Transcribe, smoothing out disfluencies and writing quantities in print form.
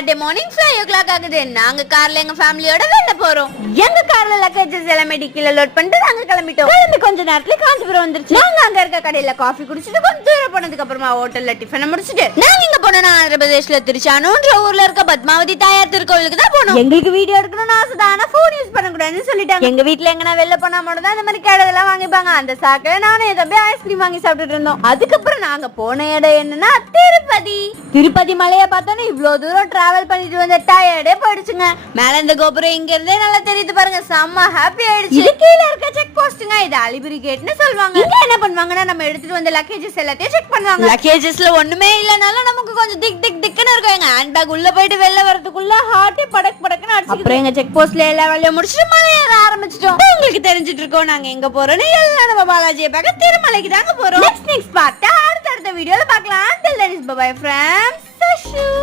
Saturday morning 5 o'clock ஆகுது. நாங்க கார்ல எங்க ஃபேமிலியோட வெளில போறோம். எங்க கார்ல லக்கேஜஸ் எல்லாமே டிக்கில லோட் பண்ணிட்டு நாங்க கிளம்பிட்டோம். கிளம்பி கொஞ்ச நேரத்துல காஞ்சிபுரம் வந்துருச்சு. நாங்க அங்க இருக்க கடையில காஃபி குடிச்சிட்டு கொஞ்சம் தூரம் போனதுக்கு அப்புறமா ஹோட்டல்ல டிஃபன் முடிச்சிட்டு நாங்க இங்க போனோம்னா ஆந்திர பிரதேஷ்ல திருச்சானூன்ற ஊர்ல இருக்க பத்மாவதி தாயார் திருக்கோவிலுக்கு தான் போனோம். எங்களுக்கு வீடியோ எடுக்கணும்னு ஆசைதான், ஆனா போன் யூஸ் பண்ண கூடாதுன்னு சொல்லிட்டாங்க. எங்க வீட்ல எங்கனா வெளில போனா மட்டும் தான் இந்த மாதிரி கடையெல்லாம் வாங்கிப்பாங்க. அந்த சாக்கை நானும் என் தம்பி ஐஸ்கிரீம் வாங்கி சாப்பிட்டுட்டு இருந்தோம். அதுக்கப்புறம் நாங்க போன இடம் என்னன்னா திருப்பதி மலையை பார்த்தோன்னே இவ்வளவு தூரம் டிராவல் பண்ணிட்டு வந்த டயர்டே போயிடுச்சுங்க. மேல இந்த கோபுரம் இங்க இருந்தே நல்லா தெரியுது பாருங்க. செம்ம ஹாப்பி ஆயிடுச்சு. இது கீழ இருக்க செக் போஸ்ட்ங்க. இது அலிபிரி கேட்னு சொல்வாங்க. இங்க என்ன பண்ணுவாங்கன்னா நம்ம எடுத்துட்டு வந்த லக்கேஜஸ் எல்லாத்தையும் செக் பண்ணுவாங்க. லக்கேஜஸ்ல ஒண்ணுமே இல்லனால நமக்கு கொஞ்சம் திக்னு இருக்கும். எங்க ஹேண்ட் பேக் உள்ள போயிட்டு வெளில வரதுக்குள்ள ஹார்ட்டே படக்குன்னு அடிச்சு. அப்புறம் எங்க செக் போஸ்ட்ல எல்லா வேலையும் முடிச்சிட்டு மலை ஏற ஆரம்பிச்சிட்டோம். உங்களுக்கு தெரிஞ்சிட்டு இருக்கோம் நாங்க எங்க போறோம்னு. எல்லாம் நம்ம பாலாஜியை பார்க்க திருமலைக்கு தாங்க போறோம். நெக்ஸ்ட் பார்ட் அடுத்த வீடியோல பார்க்கலாம். Till then, bye bye from Sashu.